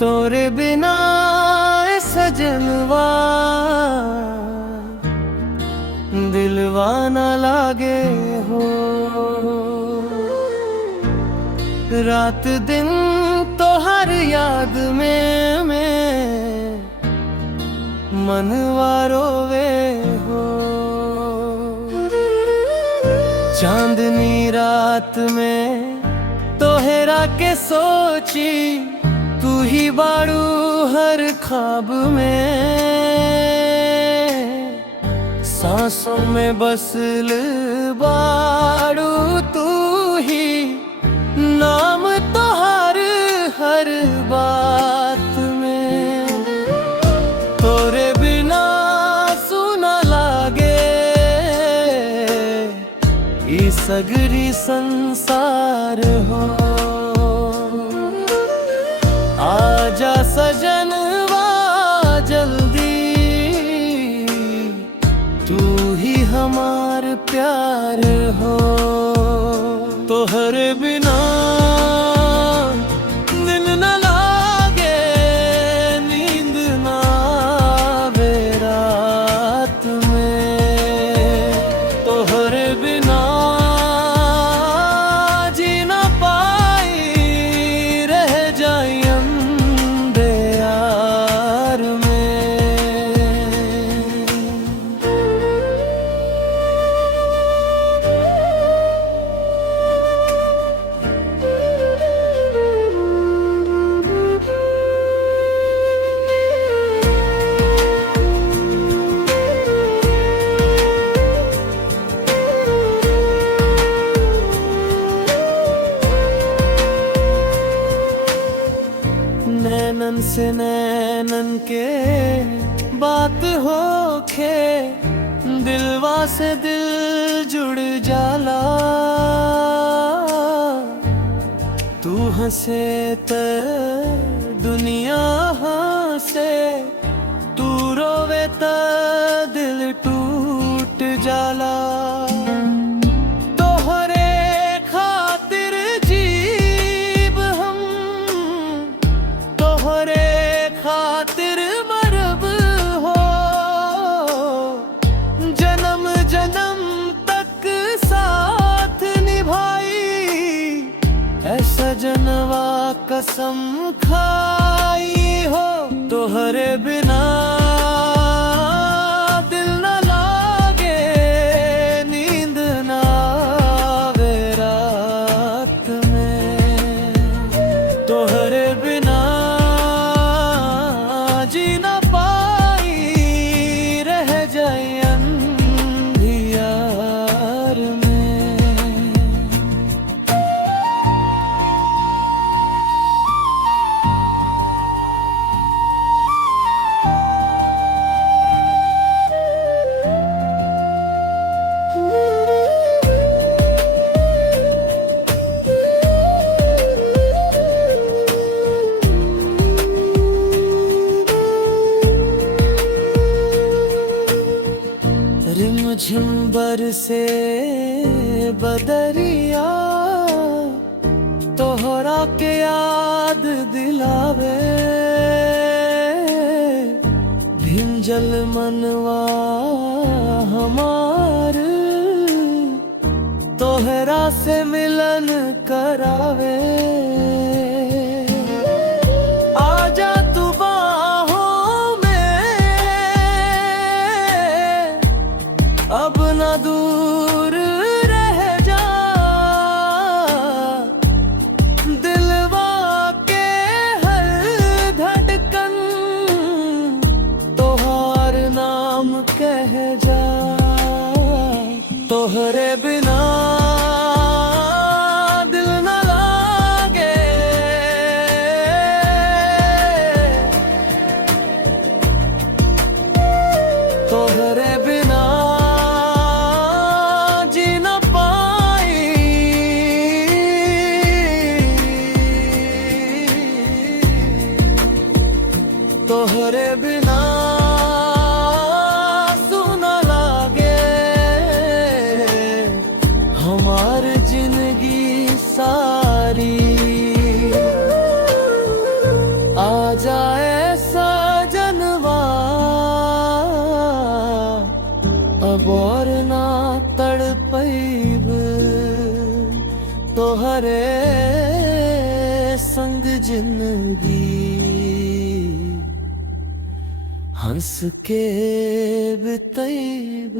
तोरे बिना सजनवा दिलवा न लागे हो। रात दिन तो हर याद में मनवा रोवे हो। चांदनी रात में तोहरा के सोची, तू ही बाड़ू हर ख्वाब में। सांसों में बसल बाड़ू तू ही, नाम तो हर बात में। तोरे बिना सुना लागे ई सगरी संसार हो। आजा सजनवा जल्दी, तू ही हमार प्यार हो। तोहर बिना दिन न लागे, नींद ना आवे रात में। तोहर बिना जी ना पाई, रह जाई अंधेर में। नैनन से नैनन के बात होखे, दिलवा से दिल जुड़ जाला। तू हंसे त दुनिया हंसे, तू रोवे त दिल टूट जाला। खातिर मरब हो, जन्म जन्म तक साथ निभाई। ऐसा जनवा कसम खाई हो। तोहरे बिना दिल न लागे, नींद ना आवे रात में। तोहरे बिना जी ना पाई, रह जाए अंधियार में। रिमझिम बरसे बदरिया, तोहरा के याद दिलावे। भिंजल मनवा हमार, तोहरा से मिलन करावे। आजा तू बाहों में, अब ना दूर रह जा। दिलवा के हर धड़कन तोहार नाम कह जा। तोहरे बिना दिल न लागे, तोहरे बिना तोहरे बिना सुना लागे। अब और ना तड़पैब तोहरे संग जिंदगी हंस के बितैब।